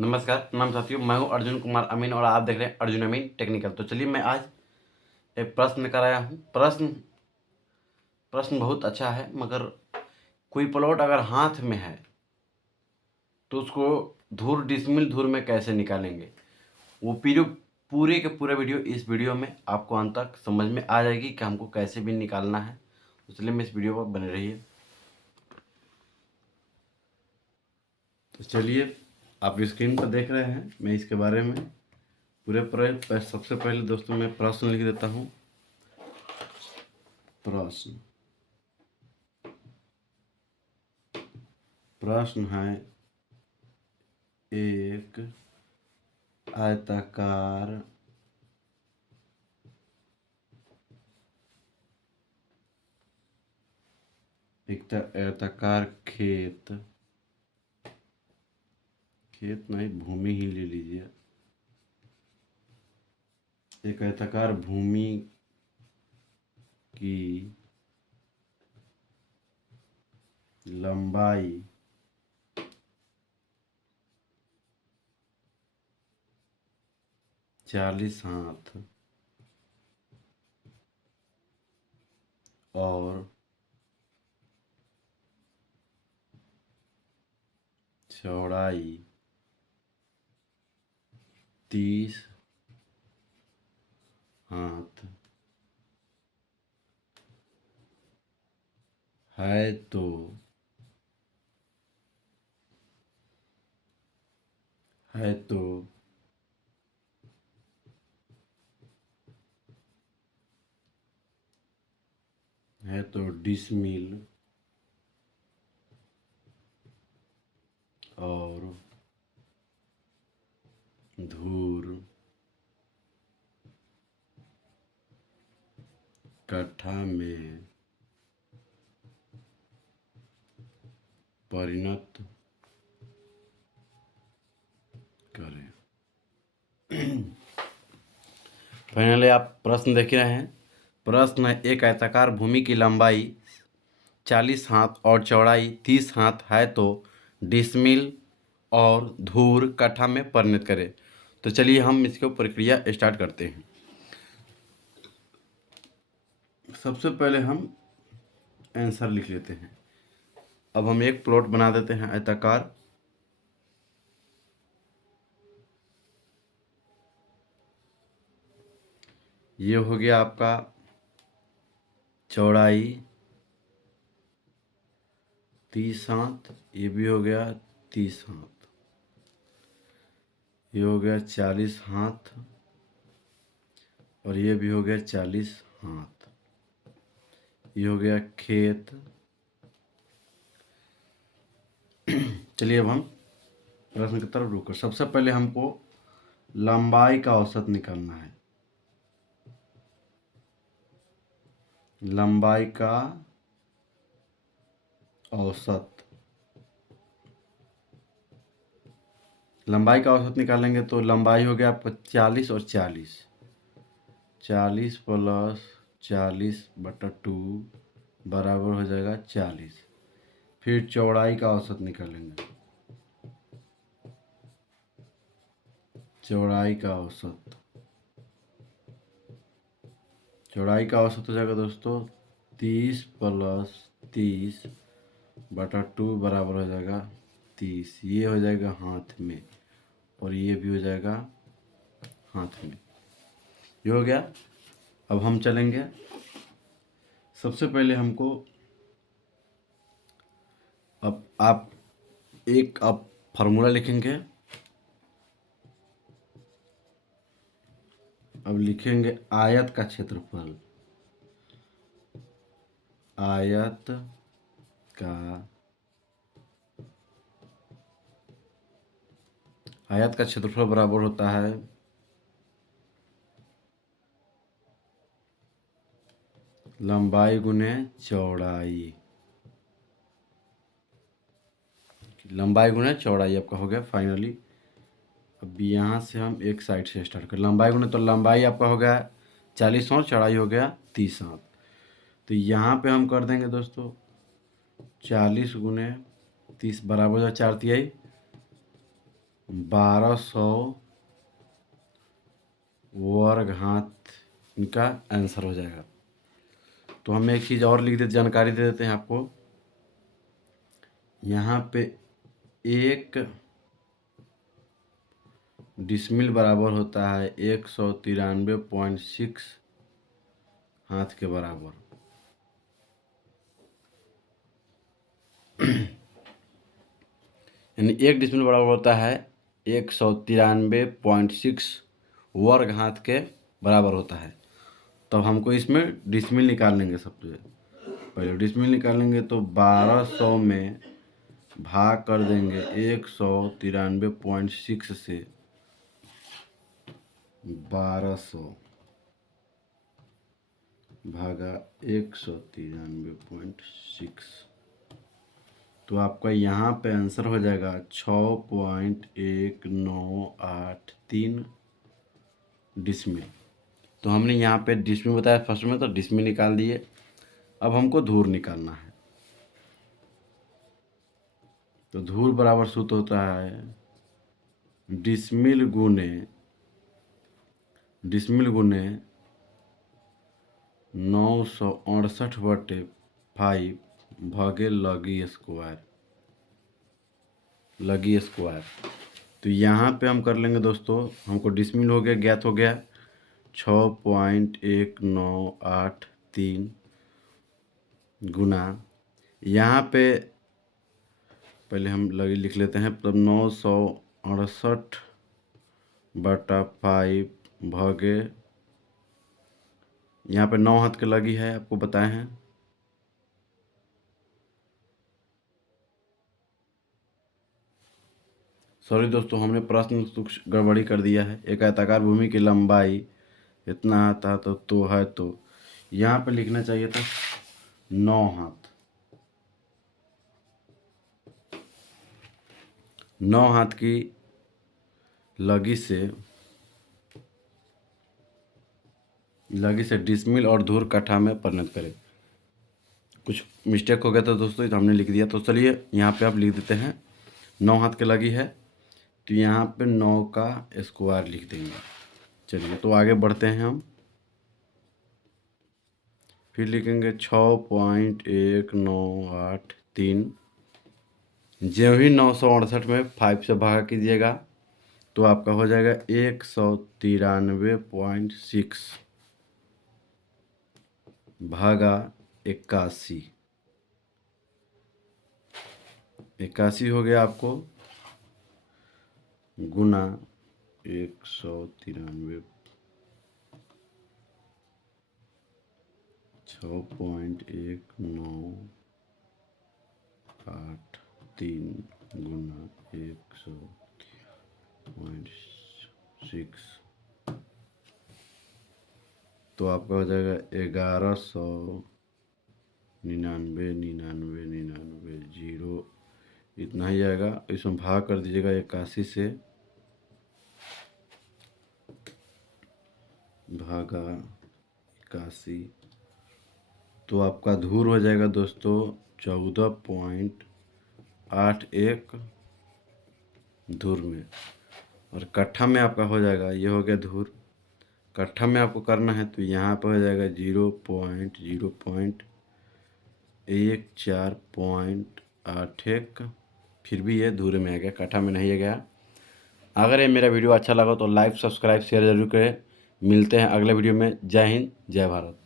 नमस्कार, प्रणाम साथियों। मैं हूं अर्जुन कुमार अमीन और आप देख रहे हैं अर्जुन अमीन टेक्निकल। तो चलिए मैं आज एक प्रश्न लेकर आया हूं। प्रश्न बहुत अच्छा है, मगर कोई प्लॉट अगर हाथ में है तो उसको धूर डिसमिल धूर में कैसे निकालेंगे, वो पूरे के पूरा वीडियो इस वीडियो में आपको अंत तक समझ में आ जाएगी कि हमको कैसे भी निकालना है। तो चलिए मैं इस वीडियो पर बने रहिए। तो चलिए, आप स्क्रीन पर देख रहे हैं, मैं इसके बारे में सबसे पहले दोस्तों मैं प्रश्न लिख देता हूँ। प्रश्न है, एक आयताकार खेत नहीं, भूमि ही ले लीजिए। एक आयताकार भूमि की लंबाई 40 हाथ और चौड़ाई 30 हाथ है तो डिसमिल और धूर कट्ठा में परिणत करें। फाइनली आप प्रश्न देख रहे हैं। प्रश्न है, एक आयताकार भूमि की लंबाई 40 हाथ और चौड़ाई 30 हाथ है तो डिसमिल और धूर कट्ठा में परिणत करें। तो चलिए हम इसको प्रक्रिया स्टार्ट करते हैं। सबसे पहले हम आंसर लिख लेते हैं। अब हम एक प्लॉट बना देते हैं आयताकार। ये हो गया आपका चौड़ाई 30 हाथ, ये भी हो गया 30 हाथ, ये हो गया 40 हाथ और ये भी हो गया 40 हाथ। ये हो गया खेत। चलिए अब हम प्रश्न की तरफ रुको। सबसे पहले हमको लंबाई का औसत निकालना है। लंबाई का औसत निकालेंगे तो लंबाई हो गया आपका 40 और 40 प्लस 40/2 बराबर हो जाएगा 40। फिर चौड़ाई का औसत निकालेंगे। चौड़ाई का औसत हो जाएगा दोस्तों 30 + 30/2 बराबर हो जाएगा 30। ये हो जाएगा हाथ में और ये भी हो जाएगा हाथ में। ये हो गया। अब हम चलेंगे। सबसे पहले हमको आप फार्मूला लिखेंगे। अब लिखेंगे आयत का क्षेत्रफल। आयत का क्षेत्रफल बराबर होता है लंबाई गुने चौड़ाई। आपका हो गया फाइनली। अब यहाँ से हम एक साइड से स्टार्ट करें। लंबाई गुने, तो लंबाई आपका हो गया 40 हाथ, चौड़ाई हो गया 30 हाथ। तो यहाँ पे हम कर देंगे दोस्तों 40 × 30 बराबर हो 4 × 3 1200 वर्ग हाथ इनका आंसर हो जाएगा। तो हम एक चीज़ और लिख देते, जानकारी दे देते हैं आपको। यहाँ पे 1 डिसमिल बराबर होता है 193.6 हाथ के बराबर। यानी 1 डिसमिल बराबर होता है 193.6 वर्ग हाथ के बराबर होता है। तो हमको इसमें डिसमिल निकाल लेंगे। सबसे पहले डिसमिल निकालेंगे तो 1200 में भाग कर देंगे 193.6 से। 1200 भागा 193.6, तो आपका यहाँ पे आंसर हो जाएगा 6.1983 डिसमिल। तो हमने यहाँ पे डिसमिल बताया फर्स्ट में, तो डिसमिल निकाल दिए। अब हमको धूर निकालना है। तो धूर बराबर सूत्र होता है डिसमिल गुने 968/5 भागे लगी स्क्वायर। तो यहाँ पे हम कर लेंगे दोस्तों, हमको डिसमिल हो गया, ज्ञात हो गया 6.1983 गुना, यहाँ पे पहले हम लगी लिख लेते हैं, मतलब 968/5 भागे, यहाँ पे 9 हाथ के लगी है, आपको बताए हैं। सॉरी दोस्तों, हमने प्रश्न कुछ गड़बड़ी कर दिया है। एक आयताकार भूमि की लंबाई इतना आता तो है, तो यहाँ पे लिखना चाहिए था 9 हाथ। 9 हाथ की लगी से डिसमिल और धूर कट्ठा में परिणत करें। कुछ मिस्टेक हो गया था दोस्तों, तो हमने लिख दिया। तो चलिए यहाँ पे आप लिख देते हैं 9 हाथ की लगी है, तो यहाँ पे 9 का स्क्वायर लिख देंगे। चलिए तो आगे बढ़ते हैं हम। फिर लिखेंगे 6.1983। जो ही 968 में 5 से भागा कीजिएगा तो आपका हो जाएगा 193.6 भागा 81। 81 हो गया आपको, गुना 193, 6.1983 गुना 100.6, तो आपका हो जाएगा 1199 जीरो, इतना ही आएगा। इसमें भाग कर दीजिएगा 81 से, भागा 81, तो आपका धूर हो जाएगा दोस्तों 14.81 धूर में। और कट्ठा में आपका हो जाएगा, ये हो गया धूर। कट्ठा में आपको करना है तो यहाँ पर हो जाएगा 0.1481, फिर भी ये धूर में आ गया, कट्ठा में नहीं आ गया। अगर ये मेरा वीडियो अच्छा लगा तो लाइक, सब्सक्राइब, शेयर जरूर करें। मिलते हैं अगले वीडियो में। जय हिंद, जय भारत।